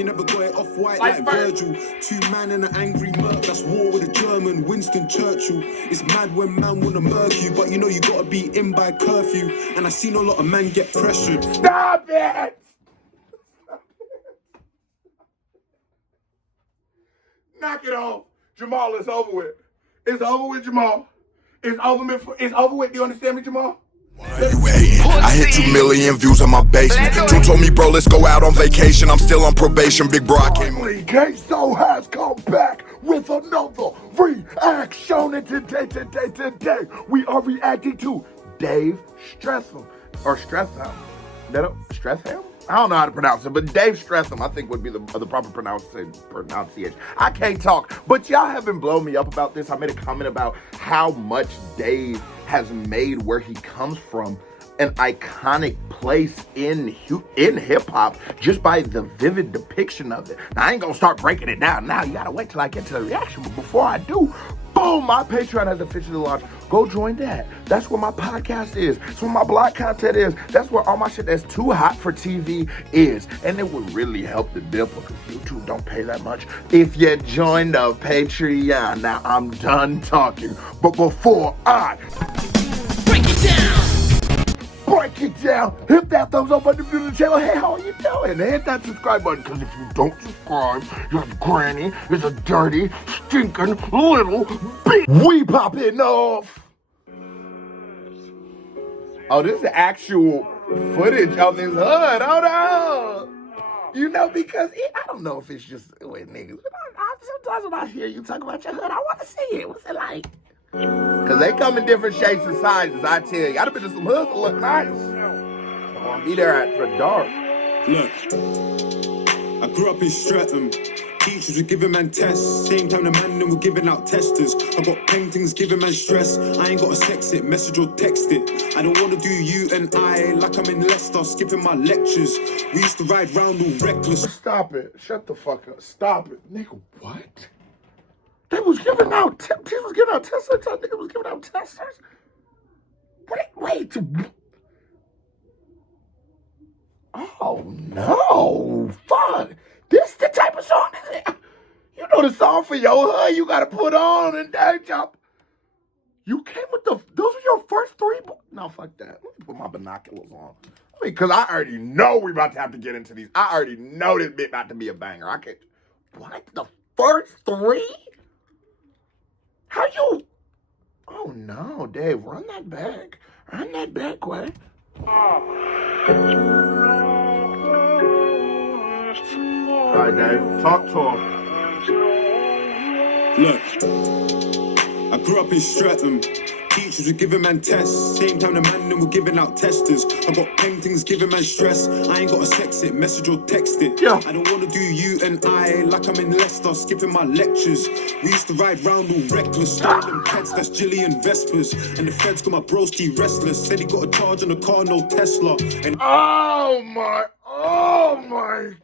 you never got it off-white like Virgil. 2 man and an angry Merc, that's war with a German, Winston Churchill. It's mad when man wanna murk you, but you know you gotta be in by curfew. And I seen a lot of men get pressured. Stop it! Knock it off. Jamal, it's over with. It's over with, Jamal. It's over with. It's over with. Do you understand me, Jamal? Why you hating? I hit 2 million views on my basement. June told me, bro, let's go out on vacation. I'm still on probation, big bro. I came on. Queso has come back with another reaction. And today, we are reacting to Dave Streatham. Or Streatham. Streatham? I don't know how to pronounce it, but Dave Streatham, I think, would be the proper pronunciation. I can't talk, but y'all have been blowing me up about this. I made a comment about how much Dave has made where he comes from an iconic place in hip-hop just by the vivid depiction of it. Now, I ain't gonna start breaking it down now. You gotta wait till I get to the reaction, but before I do, boom, my Patreon has officially launched. Go join that. That's where my podcast is. That's where my blog content is. That's where all my shit that's too hot for TV is. And it would really help the dipper because YouTube don't pay that much if you join the Patreon. Now, I'm done talking. But before I break it down, hit that thumbs up button if you're new to the channel. Hey, how are you doing? And hit that subscribe button, because if you don't subscribe, your granny is a dirty, stinking little bitch. We popping off. Oh, this is actual footage of his hood. Hold on. You know, because I don't know if it's just with niggas. Sometimes when I hear you talk about your hood, I want to see it. What's it like? Because they come in different shapes and sizes, I tell you. I've been to some hoods that look nice. I want to be there for dark. Look, I grew up in Streatham. Teachers were giving man tests. Same time the man were giving out testers. I got paintings giving man stress. I ain't got to sex it, message or text it. I don't want to do you and I like I'm in Leicester, skipping my lectures. We used to ride round all reckless. Stop it. Shut the fuck up. Stop it. Nigga, what? They was giving out testers. Nigga was giving out testers. Wait. Oh no! Fuck! This the type of song is it? You know the song for your hood. You gotta put on and day job. You came with those were your first 3. No, fuck that. Let me put my binoculars on. I mean, cause I already know we about to have to get into these. I already know this bit about to be a banger. I can't. What? The first 3? How you? Oh no, Dave, run that back. Run that back, Quay. All right, Dave, talk to him. Look, I grew up in Streatham. Teachers were giving man tests. Same time the man were giving out testers. I got paintings giving man stress. I ain't got to sex it, message or text it. Yeah. I don't want to do you and I like I'm in Leicester, skipping my lectures. We used to ride round all reckless. Stolen pets, that's Jillian Vespers. And the feds got my broski restless. Said he got a charge on the car, no Tesla. And oh my God.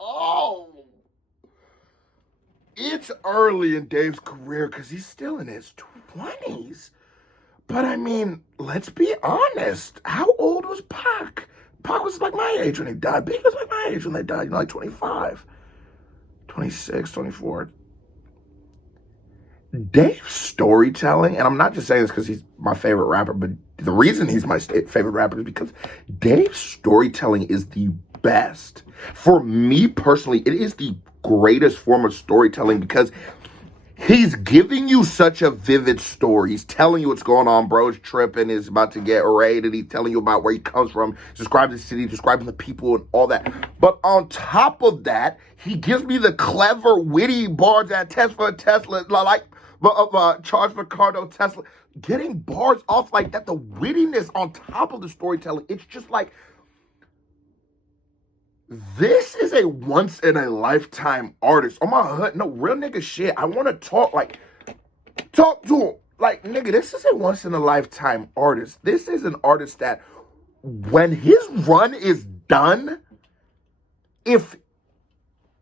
Oh. It's early in Dave's career because he's still in his 20s. But I mean, let's be honest. How old was Pac? Pac was like my age when he died. Big was like my age when they died, you know, like 25, 26, 24. Dave's storytelling, and I'm not just saying this because he's my favorite rapper, but the reason he's my favorite rapper is because Dave's storytelling is the best. For me personally, it is the greatest form of storytelling because he's giving you such a vivid story. He's telling you what's going on. Bro's tripping, is about to get raided. He's telling you about where he comes from, describing the city, describing the people and all that. But on top of that, he gives me the clever, witty bars that Tesla, like Charles Ricardo Tesla, getting bars off like that, the wittiness on top of the storytelling. It's just like, this is a once-in-a-lifetime artist. On my hood, no, real nigga shit. I want to talk to him. Like, nigga, this is a once-in-a-lifetime artist. This is an artist that, when his run is done, if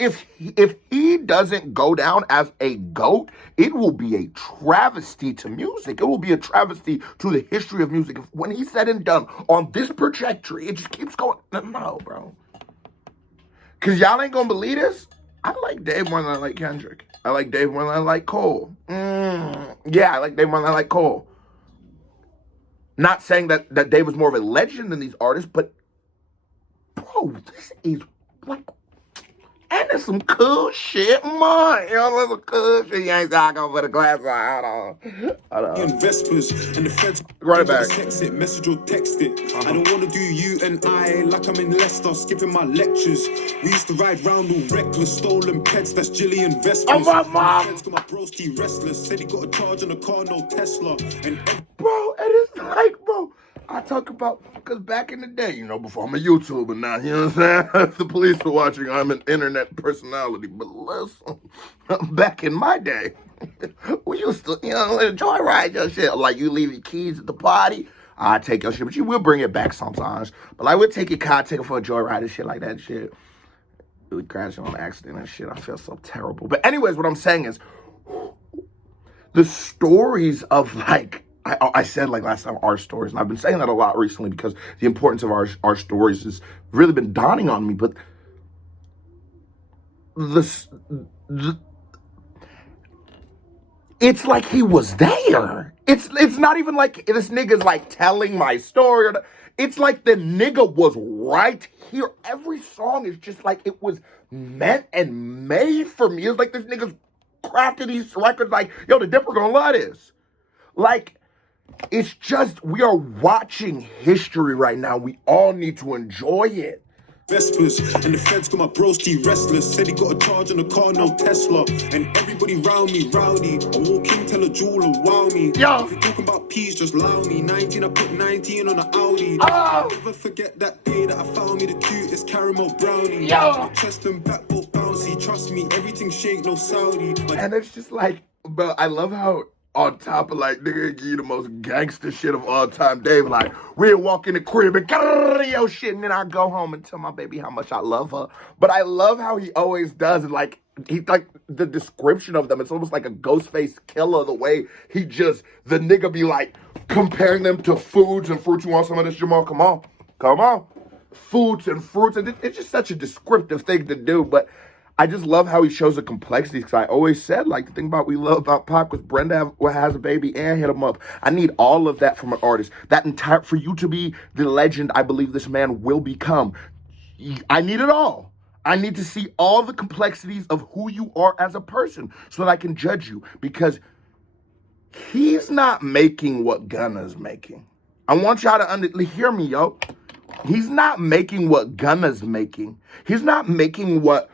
if he doesn't go down as a GOAT, it will be a travesty to music. It will be a travesty to the history of music. When he's said and done on this trajectory, it just keeps going. No, bro. Because y'all ain't going to believe this. I like Dave more than I like Kendrick. I like Dave more than I like Cole. Yeah, I like Dave more than I like Cole. Not saying that Dave is more of a legend than these artists, but bro, this is like, and there's some cool shit, man. You know, there's some cool shit. You ain't talking for the glass line. Hold on. Vespers and the feds Right back. text it, message or text it. I don't want to do you and I like I'm in Leicester, skipping my lectures. We used to ride round all reckless, stolen pets. That's Jillian Vespers. Oh, my mom. Feds got my broski restless. Said he got a charge on a car, no Tesla. And bro, it is like, bro, I talk about, because back in the day, you know, before I'm a YouTuber now, you know what I'm saying? If the police are watching, I'm an internet personality. But listen, back in my day, we used to, you know, joyride your shit. Like, you leave your keys at the party, I take your shit, but you will bring it back sometimes. But I would take your car, take it for a joyride and shit like that and shit. It would crash on an accident and shit. I feel so terrible. But anyways, what I'm saying is, the stories of, like, I said, like, last time, our stories, and I've been saying that a lot recently because the importance of our stories has really been dawning on me, but it's like he was there. It's not even like this nigga's, like, telling my story. It's like the nigga was right here. Every song is just like it was meant and made for me. It's like this nigga's crafted these records like, yo, the Dipper gonna love this. Like, it's just, we are watching history right now. We all need to enjoy it. Vespers and the feds got my broski restless. Said he got a charge on a car, no Tesla. And everybody round me rowdy. I walk in, tell a jeweler, wow me. Yo. If you're talking about peas, just allow me. 19, I put 19 on an Audi. Oh. I'll never forget that day that I found me the cutest caramel brownie. Yo. Chest and back both bouncy. Trust me, everything shake, no Saudi. And it's just like, bro, I love how on top of, like, nigga give you the most gangster shit of all time, Dave, like, we'll walk in the crib and yo shit, and then I go home and tell my baby how much I love her. But I love how he always does it, like, he, like, the description of them, it's almost like a Ghostface Killer, the way he just, the nigga be, like, comparing them to foods and fruits. You want some of this, Jamal? Come on. Foods and fruits, and it's just such a descriptive thing to do, but I just love how he shows the complexities, because I always said, like, the thing about we love about Pac was Brenda has a baby and hit him up. I need all of that from an artist. That entire, for you to be the legend I believe this man will become, I need it all. I need to see all the complexities of who you are as a person so that I can judge you, because he's not making what Gunna's making. I want y'all to hear me, yo. He's not making what Gunna's making. He's not making what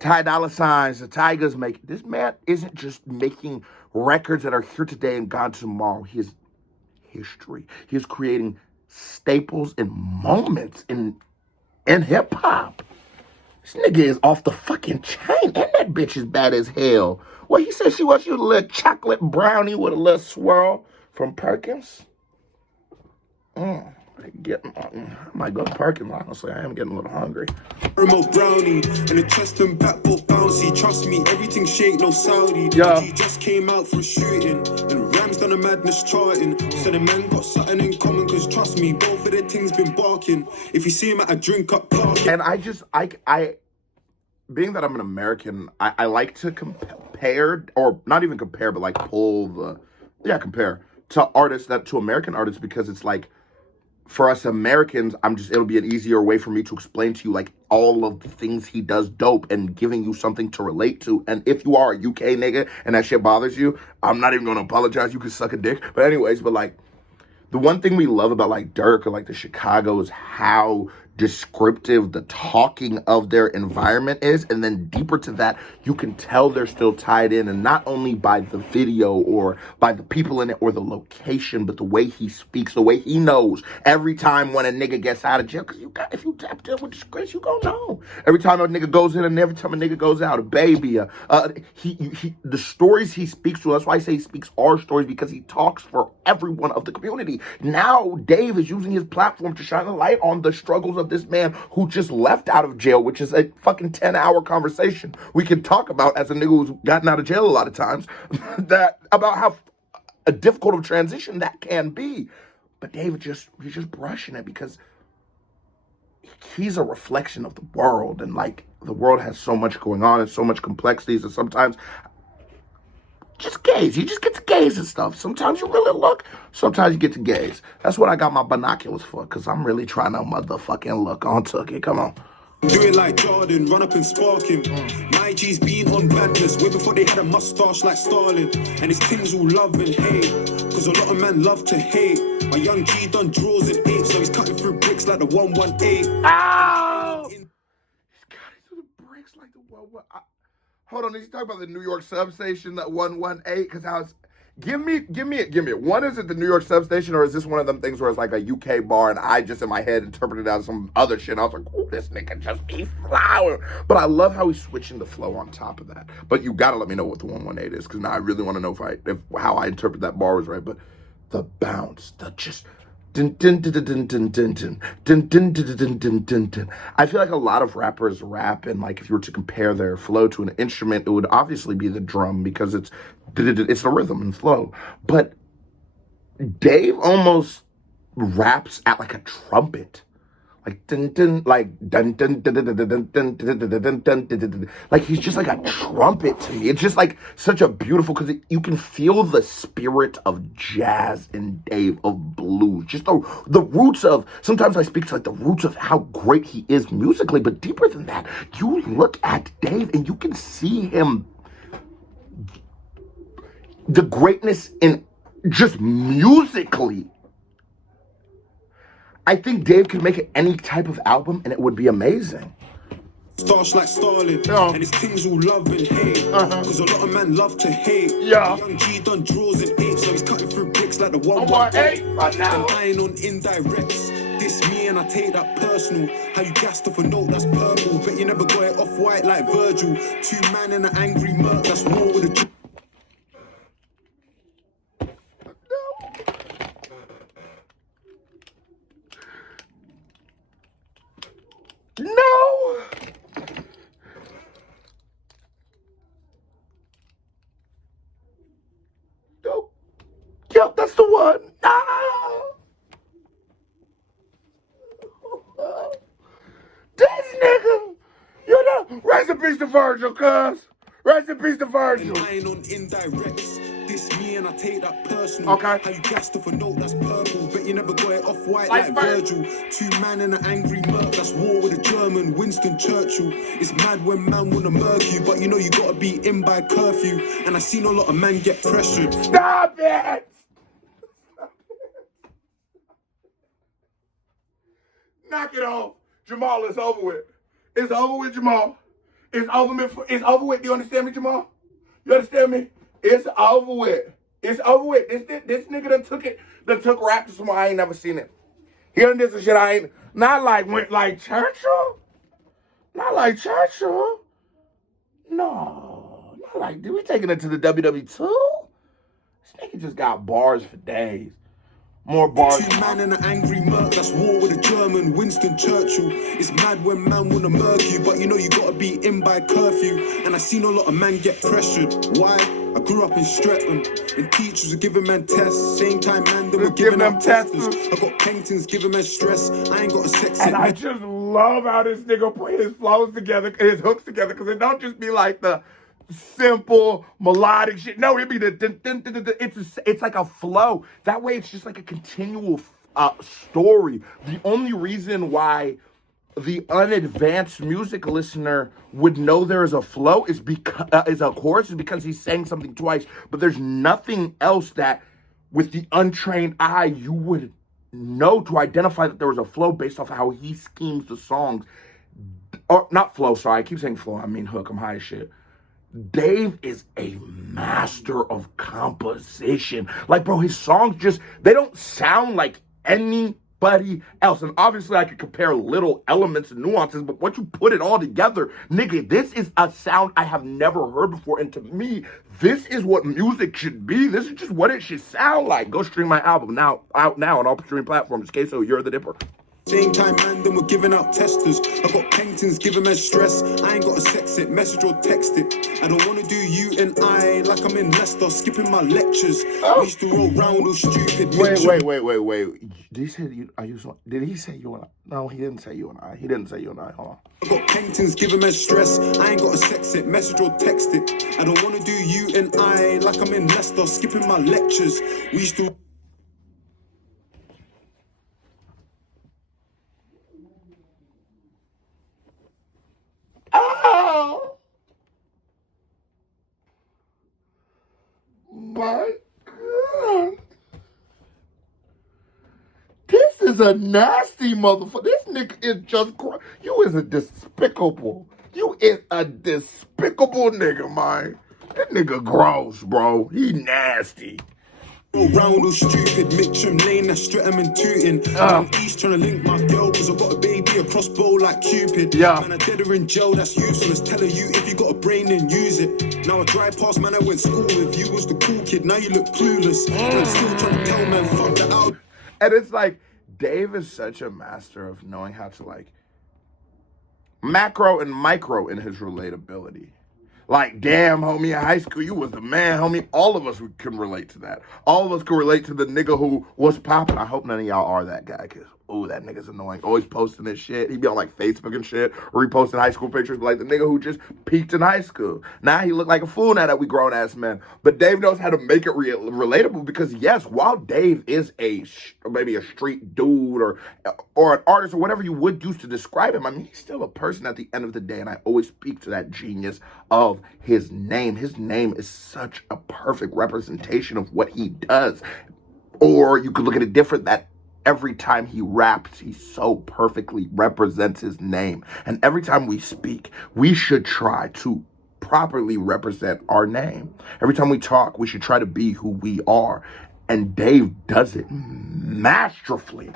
Ty Dolla Sign's, the Tiger's making. This man isn't just making records that are here today and gone tomorrow. He is history. He is creating staples and moments in hip hop. This nigga is off the fucking chain, and that bitch is bad as hell. Well, he said she was a little chocolate brownie with a little swirl from Perkins. I might go to Perkins, honestly. I am getting a little hungry. Caramel brownie and the chest and back both bouncy. Trust me, everything shake, no Saudi. Yeah. He just came out for a shooting and Rams done a madness charting. So the man got something in common, cause trust me, both of their things been barking. If you see him at a drink up park. And I being that I'm an American, I like to compare, or not even compare, but like compare to artists, to American artists, because it's like, for us Americans, it'll be an easier way for me to explain to you, like, all of the things he does dope and giving you something to relate to. And if you are a UK nigga and that shit bothers you, I'm not even going to apologize. You can suck a dick. But anyways, but like, the one thing we love about like Dirk or like the Chicago is how descriptive the talking of their environment is. And then deeper to that, you can tell they're still tied in, and not only by the video or by the people in it or the location, but the way he speaks, the way he knows every time when a nigga gets out of jail. Because if you tapped in with disgrace, you gonna know. Every time a nigga goes in and every time a nigga goes out, a baby, the stories he speaks to, that's why I say he speaks our stories, because he talks for everyone of the community. Now Dave is using his platform to shine a light on the struggles of this man who just left out of jail, which is a fucking 10-hour conversation we can talk about as a nigga who's gotten out of jail a lot of times, that about how a difficult of transition that can be. But David he's just brushing it because he's a reflection of the world, and like the world has so much going on and so much complexities, and sometimes just gaze. You just get to gaze and stuff. Sometimes you really look. Sometimes you get to gaze. That's what I got my binoculars for, because I'm really trying to motherfucking look on Tucky. Come on. Do it like Jordan, run up and spark him. My G's been on badness way before they had a mustache like Stalin. And it's things all love and hate, cause a lot of men love to hate. My young G done draws and apes, so he's cutting through bricks like the 118. Ow! He's cutting through the bricks like the 118. Hold on, is he talking about the New York substation, that 118? Because I was... Give me it. One, is it the New York substation, or is this one of them things where it's like a UK bar and I just in my head interpreted it as some other shit? I was like, ooh, this nigga just be flowing. But I love how he's switching the flow on top of that. But you gotta let me know what the 118 is, because now I really want to know if how I interpret that bar was right. But the bounce, the just... Dun, dun, dun, dun, dun, dun, dun, dun, dun, dun, dun, dun, dun, dun. I feel like a lot of rappers rap, and like if you were to compare their flow to an instrument, it would obviously be the drum, because it's the rhythm and flow. But Dave almost raps at like a trumpet. Like dun dun, like dun dun dun dun dun dun dun dun dun dun. Like he's just like a trumpet to me. It's just like such a beautiful, because you can feel the spirit of jazz in Dave, of blues. Just the roots of, sometimes I speak to like the roots of how great he is musically, but deeper than that, you look at Dave and you can see him, the greatness in just musically. I think Dave could make any type of album and it would be amazing. Starch like Stalin, and it's things all love and hate, cause a lot of men love to hate. Yeah. Young G done draws and apes, so he's cutting through bricks like the 118. Right now. And eyeing on indirects. This me and I take that personal. How you gassed off a note that's purple, but you never got it off white like Virgil. Two man and an angry murk, that's war with a... No! No. Yep, that's the one. No! This nigga! You know, rest in peace to Virgil, cuz. Rest in peace to Virgil. Eyeing on indirects. This me and I take that personal. Okay. How you gassed off a note that's purple, but you never got it off white like Virgil. Two man and an angry murk, that's war with a German, Winston Churchill. It's mad when man wanna murk you, but you know you gotta be in by curfew. And I seen a lot of men get pressured. Stop it! Knock it off. Jamal, it's over with. It's over with, Jamal. It's over with. Do you understand me, Jamal? You understand me? It's over with. It's over with. This nigga done took rap to somewhere I ain't never seen it. He done did some shit I ain't, not like Churchill. Not like Churchill. No. Not like, did we taking it to the WW2? This nigga just got bars for days. More bars. Two man and an angry murk, that's war with a German, Winston Churchill. It's mad when man wanna murk you, but you know you gotta be in by curfew. And I seen a lot of men get pressured. Why? I grew up in Streatham, and teachers were giving men tests. Same time, man, they were giving them tests. I got paintings giving men stress. I ain't got a sex. And I just love how this nigga put his flows together, his hooks together, because it don't just be like the simple melodic shit. No, it'd be it's like a flow. That way, it's just like a continual story. The only reason why the unadvanced music listener would know there is a flow is because a chorus is because he's saying something twice. But there's nothing else that, with the untrained eye, you would know to identify that there was a flow based off of how he schemes the songs. Or not flow. Sorry, I keep saying flow. I mean hook. I'm high as shit. Dave is a master of composition. Like, bro, his songs just, they don't sound like anybody else. And obviously I could compare little elements and nuances, but once you put it all together, nigga, this is a sound I have never heard before. And to me, this is what music should be. This is just what it should sound like. Go stream my album out now on all streaming platforms. Queso, You're the Dipper. Same time, man, then we're giving out testers. I got paintings giving man stress. I ain't got to sex it, message or text it. I don't wanna do you and I like I'm in Leicester, skipping my lectures. We used to roll round all stupid. Wait. Did he say you? Did he say you and I? No, he didn't say you and I. He didn't say you and I. Hold on. I got paintings giving man stress. I ain't got to sex it, message or text it. I don't wanna do you and I like I'm in Leicester, skipping my lectures. We used to. Oh my God. This is a nasty motherfucker. This nigga is just you is a despicable. You is a despicable nigga, man. That nigga gross, bro. He nasty. Round all stupid, Mitcham Lane, that's Streatham and Tooting. I'm East trying to link my girl, cause I got a baby, a crossbow like Cupid. Yeah. Man, I dead her in jail, that's useless. Tell her you, if you got a brain, then use it. Now I drive past, man, I went school with you, was the cool kid, now you look clueless. I'm still trying to tell man, fuck that out. And it's like, Dave is such a master of knowing how to like macro and micro in his relatability. Like, damn, homie, in high school, you was the man, homie. All of us can relate to that. All of us can relate to the nigga who was popping. I hope none of y'all are that guy, because, ooh, that nigga's annoying. Always posting this shit. He be on, like, Facebook and shit, reposting high school pictures. Like, the nigga who just peaked in high school. Now he look like a fool now that we grown-ass men. But Dave knows how to make it relatable because, yes, while Dave is maybe a street dude or an artist or whatever you would use to describe him, I mean, he's still a person at the end of the day, and I always speak to that genius of his name. His name is such a perfect representation of what he does. Or you could look at it different, that every time he raps, he so perfectly represents his name. And every time we speak, we should try to properly represent our name. Every time we talk, we should try to be who we are. And Dave does it masterfully.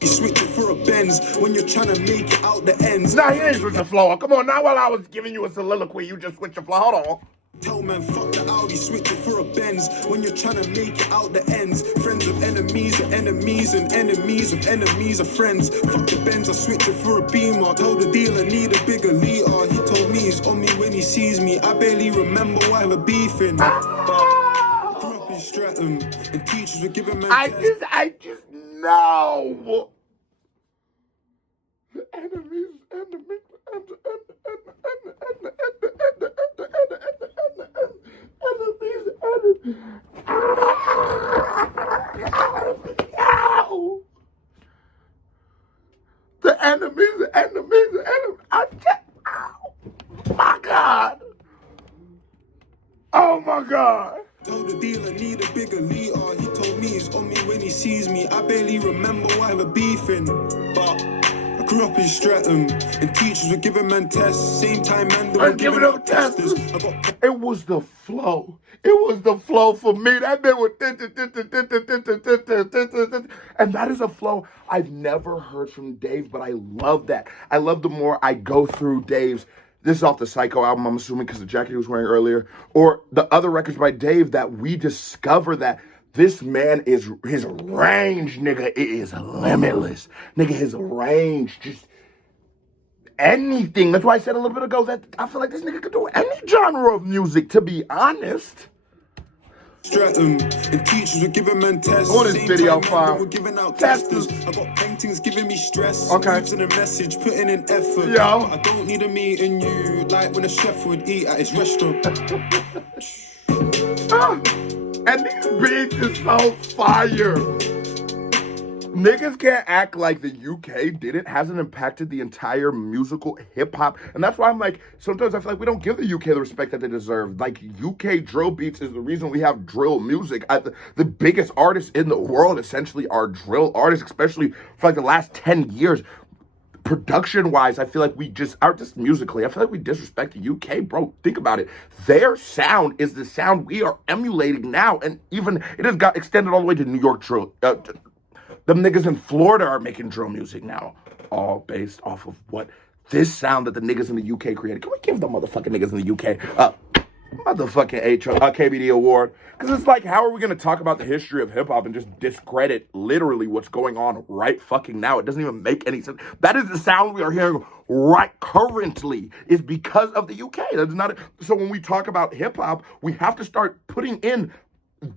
You switch it for a Benz when you're trying to make it out the ends. Now he ain't switch the flow. Come on, now while I was giving you a soliloquy, you just switch the flow. Hold on. Tell man, fuck the Audi, switch it for a Benz when you're trying to make it out the ends. Friends of enemies are enemies, and enemies of enemies are friends. Fuck the Benz, I switch it for a Beamer. Tell the dealer need a bigger liter. He told me he's on me when he sees me. I barely remember why we're beefing. But I grew up in Streatham, and teachers were giving man. I just know. The enemies. My God. Oh my God. Told the dealer need a bigger liter. He told me he's on me when he sees me. I barely remember why we're beefing. But I grew up in Streatham, and teachers were giving man tests. Same time, man, they were giving out testers. It was the flow. It was the flow for me. That bit was and that is a flow I've never heard from Dave, but I love that. I love the more I go through Dave's. This is off the Psycho album, I'm assuming, because the jacket he was wearing earlier, or the other records by Dave, that we discover that this man is, his range, nigga, it is limitless. Nigga, his range, just anything. That's why I said a little bit ago that I feel like this nigga could do any genre of music, to be honest. Streatham, and teachers were giving men tests. On this video file. We're giving out testers. I got paintings giving me stress. Okay. Using a message, putting in effort. Yo. But I don't need a meeting you like when a chef would eat at his restaurant. And these beats is so fire. Niggas can't act like the UK hasn't impacted the entire musical hip-hop. And that's why I'm like, sometimes I feel like we don't give the UK the respect that they deserve. Like, UK drill beats is the reason we have drill music. The biggest artists in the world essentially are drill artists, especially for like the last 10 years. Production-wise, I feel like we just musically, I feel like we disrespect the UK, bro. Think about it. Their sound is the sound we are emulating now. And even, it has got extended all the way to New York drill. Them niggas in Florida are making drill music now, all based off of what this sound that the niggas in the UK created. Can we give the motherfucking niggas in the UK motherfucking KBD award. Because it's like, how are we going to talk about the history of hip hop and just discredit literally what's going on right fucking now? It doesn't even make any sense. That is the sound we are hearing right currently, is because of the UK. That's not it. So when we talk about hip hop, we have to start putting in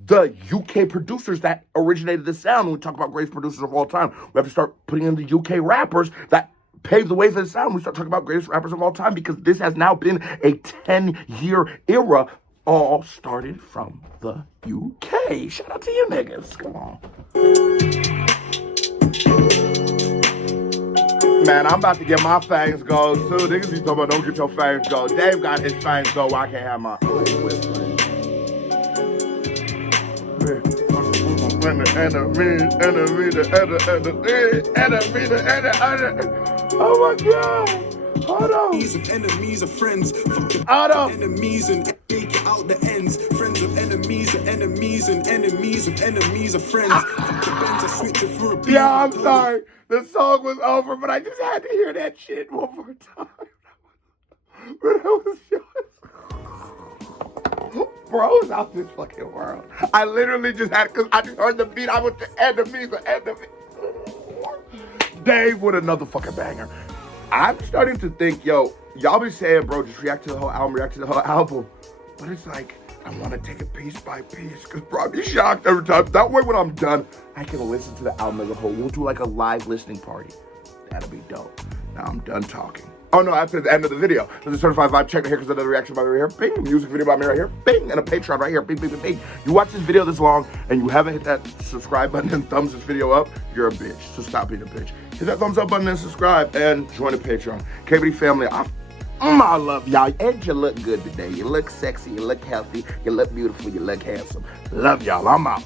the UK producers that originated the sound. When we talk about greatest producers of all time, we have to start putting in the UK rappers that paved the way for the sound. We start talking about greatest rappers of all time, because this has now been a 10-year era, all started from the UK. Shout out to you niggas. Come on. Man, I'm about to get my fangs gold too. Niggas be talking about don't get your fangs gold. Dave got his fangs gold. I can't have my Oh my God. Hold on. Enemies of friends. Fuck the enemies and make it out the ends. Friends of enemies and enemies and enemies of enemies of friends. Fuck the bands, I switch it for a beat. Yeah, I'm sorry. The song was over, but I just had to hear that shit one more time. But it was just... Bro's out this fucking world. I literally just had, because I just heard the beat. I was the enemies of enemies. Dave with another fucking banger. I'm starting to think, yo, y'all be saying, bro, just react to the whole album, But it's like, I want to take it piece by piece, because, bro, I'd be shocked every time. That way, when I'm done, I can listen to the album as a whole. We'll do like a live listening party. That'll be dope. Now I'm done talking. Oh, no, after the end of the video, there's a certified vibe check right here, because another reaction by me right here, bing, music video by me right here, bing, and a Patreon right here, bing, bing, bing, bing. You watch this video this long, and you haven't hit that subscribe button and thumbs this video up, you're a bitch, so stop being a bitch. Hit that thumbs up button and subscribe, and join the Patreon. KBD family, I love y'all, and you look good today. You look sexy, you look healthy, you look beautiful, you look handsome. Love y'all, I'm out.